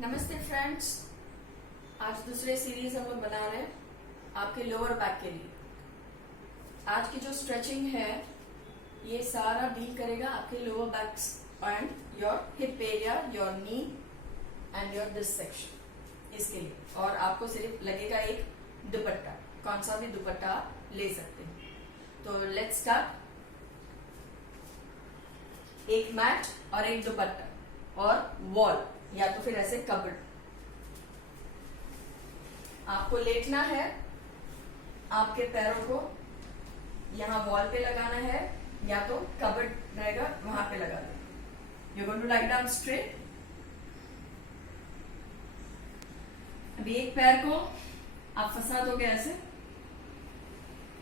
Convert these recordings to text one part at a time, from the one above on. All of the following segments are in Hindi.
नमस्ते फ्रेंड्स। आज दूसरे सीरीज हम लोग बना रहे हैं आपके लोअर बैक के लिए। आज की जो स्ट्रेचिंग है ये सारा डील करेगा आपके lower back and your hip area, your knee and your this section. इसके लिए और आपको सिर्फ लगेगा एक दुपट्टा, कौन सा भी दुपट्टा ले सकते हैं। तो लेट्स स्टार्ट। एक मैट और एक दुपट्टा और वॉल या तो फिर ऐसे कबर्ड। आपको लेटना है, आपके पैरों को यहाँ वॉल पे लगाना है या तो कबर्ड रहेगा वहां पे लगा दो। You going to lie down straight. अभी एक पैर को आप फंसा दोगे ऐसे,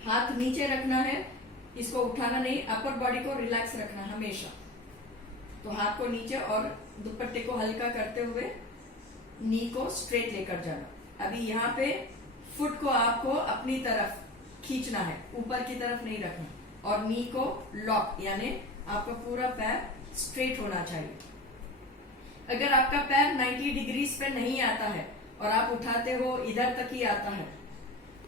हाथ नीचे रखना है, इसको उठाना नहीं, अपर बॉडी को रिलैक्स रखना है हमेशा। तो हाथ को नीचे और दुपट्टे को हल्का करते हुए नी को स्ट्रेट लेकर जाना। अभी यहाँ पे फुट को आपको अपनी तरफ खींचना है, ऊपर की तरफ नहीं रखना, और नी को लॉक यानी आपका पूरा पैर स्ट्रेट होना चाहिए। अगर आपका पैर 90 डिग्रीज पे नहीं आता है और आप उठाते हो इधर तक ही आता है,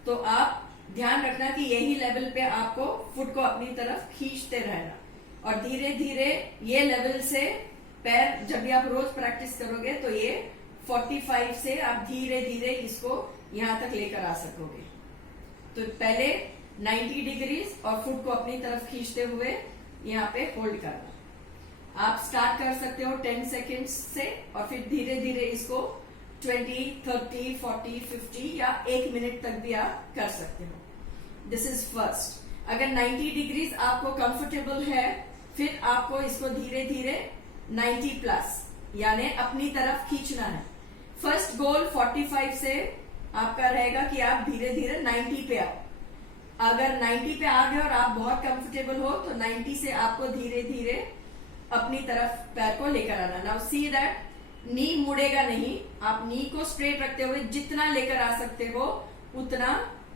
तो आप ध्यान रखना कि यही लेवल पे आपको फुट को अपनी तरफ खींचते रहना, और धीरे धीरे ये लेवल से पैर जब भी आप रोज प्रैक्टिस करोगे तो ये 45 से आप धीरे धीरे इसको यहां तक लेकर आ सकोगे। तो पहले 90 डिग्रीज और फुट को अपनी तरफ खींचते हुए यहाँ पे होल्ड करना। आप स्टार्ट कर सकते हो 10 सेकेंड्स से और फिर धीरे धीरे इसको 20, 30, 40, 50 या 1 मिनट तक भी आप कर सकते हो। This is first. अगर 90 डिग्रीज आपको कंफर्टेबल है, फिर आपको इसको धीरे धीरे 90 प्लस यानी अपनी तरफ खींचना है। फर्स्ट गोल 45 से आपका रहेगा कि आप धीरे धीरे 90 पे आओ। अगर 90 पे आ गए और आप बहुत कंफर्टेबल हो तो 90 से आपको धीरे धीरे अपनी तरफ पैर को लेकर आना। नाउ सी दैट नी मुड़ेगा नहीं, आप नी को स्ट्रेट रखते हुए जितना लेकर आ सकते हो उतना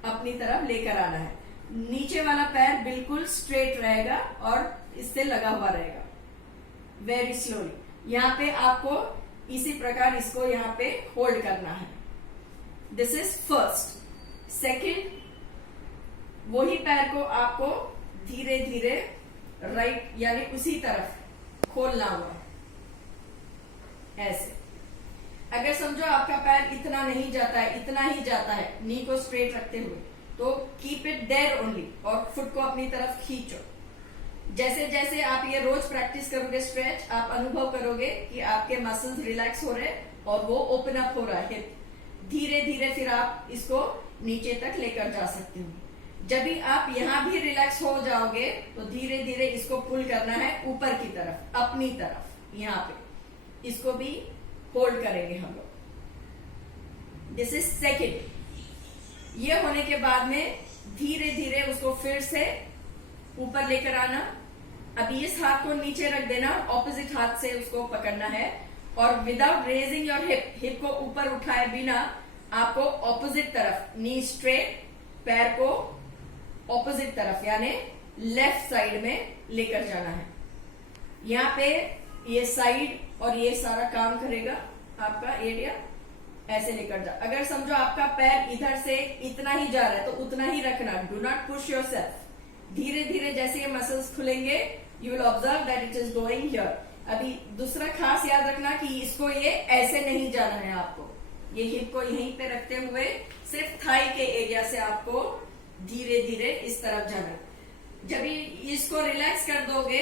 अपनी तरफ लेकर आना है। नीचे वाला पैर बिल्कुल स्ट्रेट रहेगा और इससे लगा हुआ रहेगा। वेरी स्लोली यहाँ पे आपको इसी प्रकार इसको यहाँ पे होल्ड करना है। This is first. सेकंड, वही पैर को आपको धीरे धीरे राइट यानी उसी तरफ खोलना हुआ ऐसे। अगर समझो आपका पैर इतना नहीं जाता है, इतना ही जाता है नी को स्ट्रेट रखते हुए, तो कीप इट देयर ओनली और फुट को अपनी तरफ खींचो। जैसे जैसे आप ये रोज प्रैक्टिस करोगे स्ट्रेच, आप अनुभव करोगे कि आपके मसल्स रिलैक्स हो रहे और वो ओपन अप हो रहा है। धीरे धीरे फिर आप इसको नीचे तक लेकर जा सकते हो। जब भी आप यहाँ भी रिलैक्स हो जाओगे तो धीरे धीरे इसको पुल करना है ऊपर की तरफ, अपनी तरफ। यहाँ पे इसको भी होल्ड करेंगे हम लोग। This is second. ये होने के बाद में धीरे धीरे उसको फिर से ऊपर लेकर आना। अभी इस हाथ को नीचे रख देना, ऑपोजिट हाथ से उसको पकड़ना है और विदाउट रेजिंग योर हिप को ऊपर उठाए बिना आपको ऑपोजिट तरफ नी स्ट्रेट, पैर को ऑपोजिट तरफ यानी लेफ्ट साइड में लेकर जाना है। यहाँ पे ये साइड और ये सारा काम करेगा आपका एरिया। ऐसे लेकर जा। अगर समझो आपका पैर इधर से इतना ही जा रहा है तो उतना ही रखना। Do not push yourself. धीरे धीरे जैसे ये मसल्स खुलेंगे you will observe that it is going here. अभी दूसरा खास याद रखना कि इसको ये ऐसे नहीं जाना है, आपको ये हिप को यहीं पे रखते हुए सिर्फ थाई के एरिया से आपको धीरे धीरे इस तरफ जाना है। जब इसको रिलैक्स कर दोगे,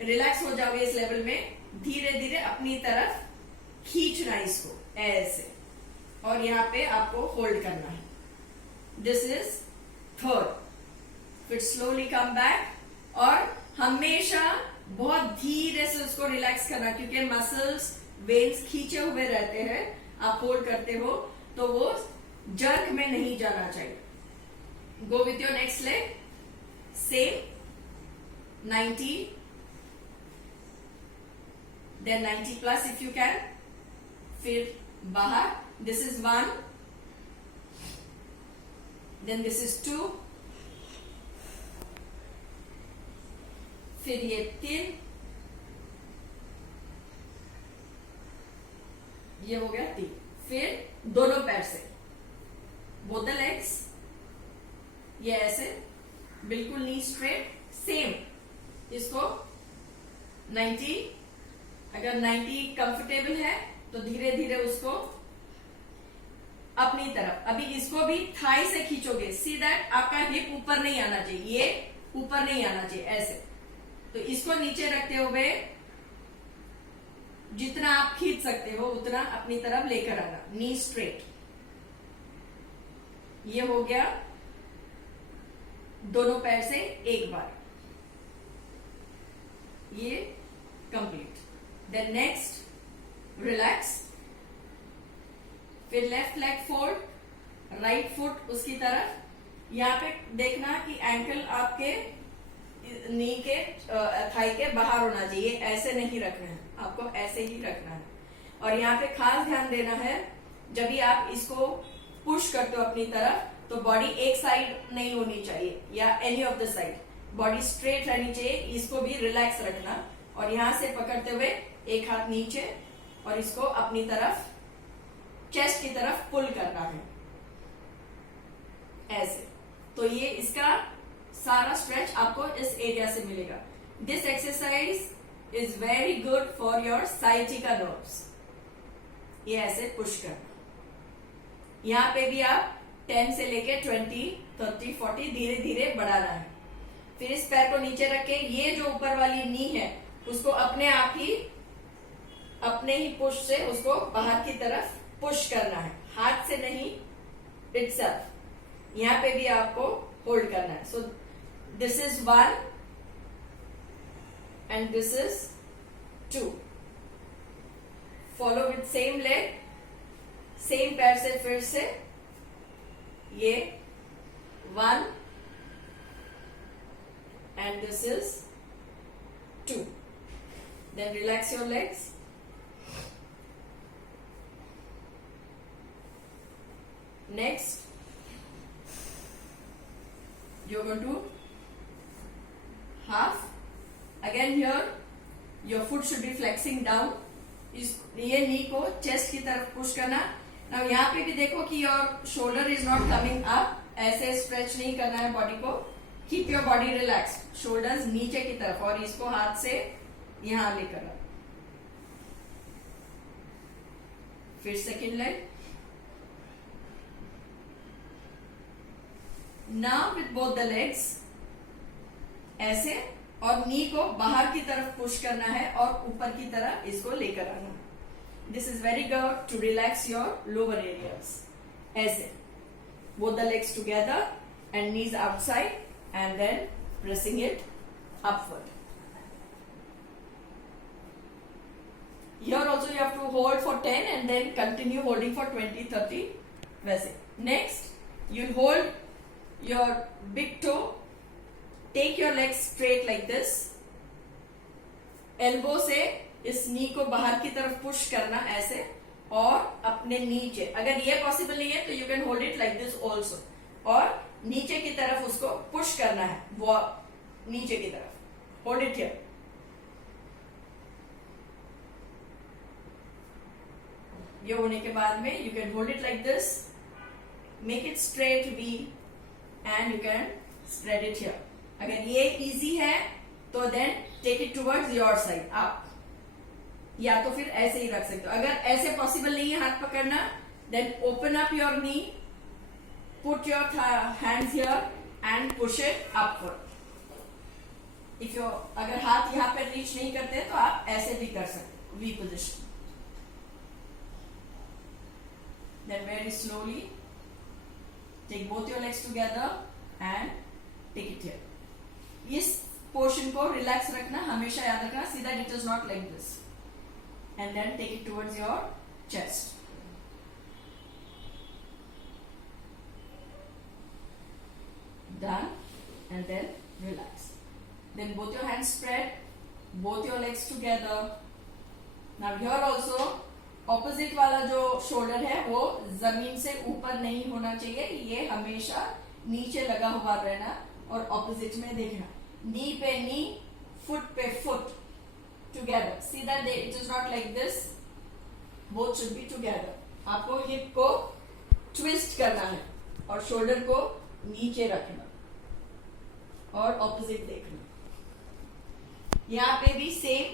रिलैक्स हो जाओगे इस लेवल में, धीरे धीरे अपनी तरफ खींचना इसको ऐसे और यहाँ पे आपको होल्ड करना है। This is third. फिर स्लोली कम बैक और हमेशा बहुत धीरे से उसको रिलैक्स करना, क्योंकि मसल्स वेन्स खींचे हुए रहते हैं। आप होल्ड करते हो तो वो जर्क में नहीं जाना चाहिए। Go with your next leg. Same 90, then 90 plus if you can. फिर बाहर। This is 1, then this is 2, फिर ये 3, ये हो गया 3। फिर दोनों पैर से बोथ द लेग्स, ये ऐसे बिल्कुल नी स्ट्रेट, सेम इसको 90, अगर 90 कंफर्टेबल है तो धीरे धीरे उसको अपनी तरफ, अभी इसको भी थाई से खींचोगे, सी दैट आपका हिप ऊपर नहीं आना चाहिए, ये ऊपर नहीं आना चाहिए, ऐसे। तो इसको नीचे रखते हुए जितना आप खींच सकते हो उतना अपनी तरफ लेकर आना, नी स्ट्रेट। ये हो गया दोनों पैर से एक बार, ये कंप्लीट। देन नेक्स्ट रिलैक्स, फिर left leg fold, right foot उसकी तरफ। यहां पे देखना कि एंकल आपके नी के थाई के बाहर होना चाहिए, ऐसे नहीं रखना है आपको, ऐसे ही रखना है। और यहाँ पे खास ध्यान देना है, जब भी आप इसको पुश करते हो अपनी तरफ, तो बॉडी एक साइड नहीं होनी चाहिए या any of the side, body straight रहनी चाहिए। इसको भी रिलैक्स रखना और यहां से पकड़ते हुए एक हाथ नीचे और इसको अपनी तरफ चेस्ट की तरफ पुल करना है, ऐसे। तो ये इसका सारा स्ट्रेच आपको इस एरिया से मिलेगा। This exercise is very good for your sciatica nerves. ये ऐसे पुश करना। यहां पे भी आप 10 से लेके 20, 30, 40 धीरे धीरे बढ़ाना है। फिर इस पैर को नीचे रख के ये जो ऊपर वाली नी है उसको अपने आप ही, अपने ही पुश से उसको बाहर की तरफ पुश करना है, हाथ से नहीं, इटसेल्फ। यहां पे भी आपको होल्ड करना है। So this is 1 and this is 2। Follow with same leg, same पैर से फिर से ये 1 and this is 2. Then relax your legs. Next, you're going to half. Again here, your foot should be flexing down. ये नी को चेस्ट की तरफ पुश करना। Now यहाँ पे भी देखो कि your shoulder is not coming up. ऐसे स्ट्रेच नहीं करना है बॉडी को। Keep your body relaxed. Shoulders नीचे की तरफ और इसको हाथ से यहां लेकर आओ। फिर second leg. Now with both the legs ऐसे, और नी को बाहर की तरफ पुश करना है और ऊपर की तरफ इसको लेकर आना। This is very good to relax your lower areas. ऐसे both the legs together and knees outside and then pressing it upward. Here also you have to hold for 10 and then continue holding for 20, 30 वैसे। Next, you'll hold your big toe, take your legs straight like this, elbow से इस नी को बाहर की तरफ पुश करना ऐसे, और अपने नीचे, अगर ये पॉसिबल नहीं है तो you can hold it like this also, और नीचे की तरफ उसको पुश करना है, वो नीचे की तरफ। Hold it here. ये होने के बाद में you can hold it like this, make it straight v and you can spread it here. अगर ये इजी है तो then take it towards your side, आप या तो फिर ऐसे ही रख सकते हो। अगर ऐसे पॉसिबल नहीं है हाथ पकड़ना, then open up your knee, put your hands here and push it upward. If you अगर हाथ यहाँ पे रीच नहीं करते तो आप ऐसे भी कर सकते, V position. Then very slowly take both your legs together and take it here. इस पोर्शन को रिलैक्स रखना, हमेशा याद रखना, see that it is not like this. And then take it towards your chest. Done, and then relax. Then both your hands spread, both your legs together. Now here also opposite वाला जो शोल्डर है वो जमीन से ऊपर नहीं होना चाहिए, ये हमेशा नीचे लगा हुआ रहना, और ऑपोजिट में देखना, नी पे नी, फुट पे foot together. See that it is not like this. Both should be together. आपको हिप को ट्विस्ट करना है और शोल्डर को नीचे रखना और ऑपोजिट देखना। यहाँ पे भी सेम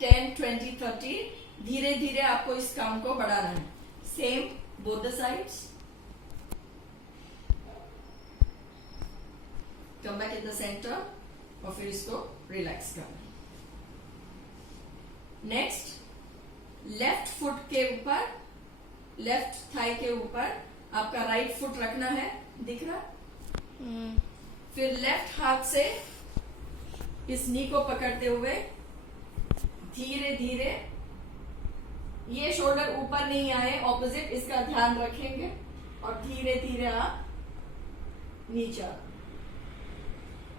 10, 20, 30 धीरे धीरे आपको इस काम को बढ़ाना है। Same both the sides. Come back in the centre और फिर इसको रिलैक्स करना। नेक्स्ट, लेफ्ट फुट के ऊपर, लेफ्ट थाई के ऊपर आपका राइट फुट रखना है, दिख रहा? फिर लेफ्ट हाथ से इस नी को पकड़ते हुए धीरे धीरे, ये शोल्डर ऊपर नहीं आए, ऑपोजिट, इसका ध्यान रखेंगे और धीरे धीरे आप नीचे।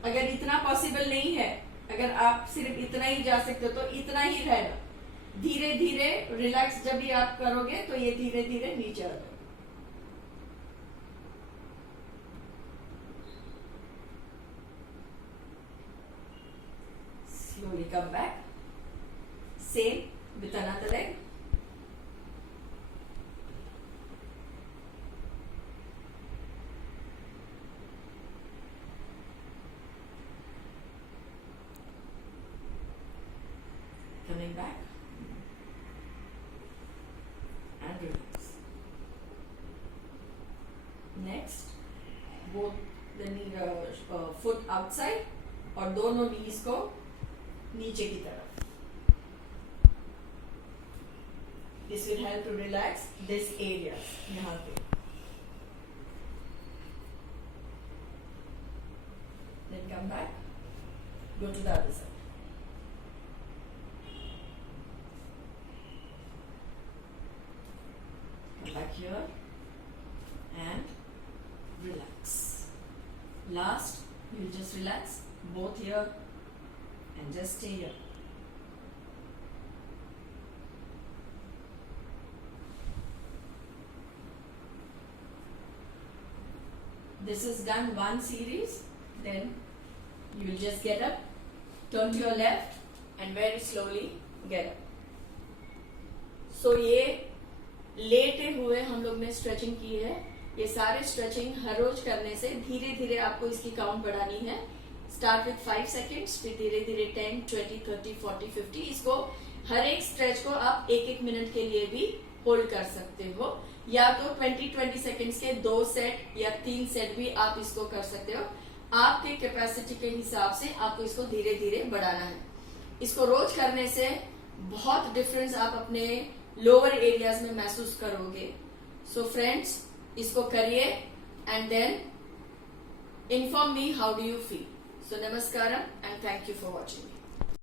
अगर इतना पॉसिबल नहीं है, अगर आप सिर्फ इतना ही जा सकते हो तो इतना ही रहना। धीरे धीरे रिलैक्स जब भी आप करोगे तो ये धीरे धीरे नीचे आ जाएगा। Slowly come back. Same with another leg. Coming back and relax. Next, both the knee, foot outside और दोनों knees को नीचे की तरफ। This will help to relax this area, यहाँ पे। Then come back, go to the other side. Come back here and relax. Last, you will just relax both here and just stay here. This is done one series, then you will just get up, turn to your left and very slowly get up. So ये लेटे हुए हम लोग ने स्ट्रेचिंग की है। ये सारे स्ट्रेचिंग हर रोज करने से धीरे धीरे आपको इसकी काउंट बढ़ानी है। स्टार्ट विथ 5 सेकेंड्स, फिर धीरे धीरे 10, 20, 30, 40, 50। इसको हर एक स्ट्रेच को आप 1-1 मिनट के लिए भी होल्ड कर सकते हो, या तो 20-20 सेकेंड्स के 2 सेट या 3 सेट भी आप इसको कर सकते हो। आपके कैपेसिटी के हिसाब से आपको इसको धीरे धीरे बढ़ाना है। इसको रोज करने से बहुत डिफरेंस आप अपने लोअर एरियाज में महसूस करोगे। सो फ्रेंड्स, इसको करिए and then inform me how do you feel. So namaskaram and thank you for watching.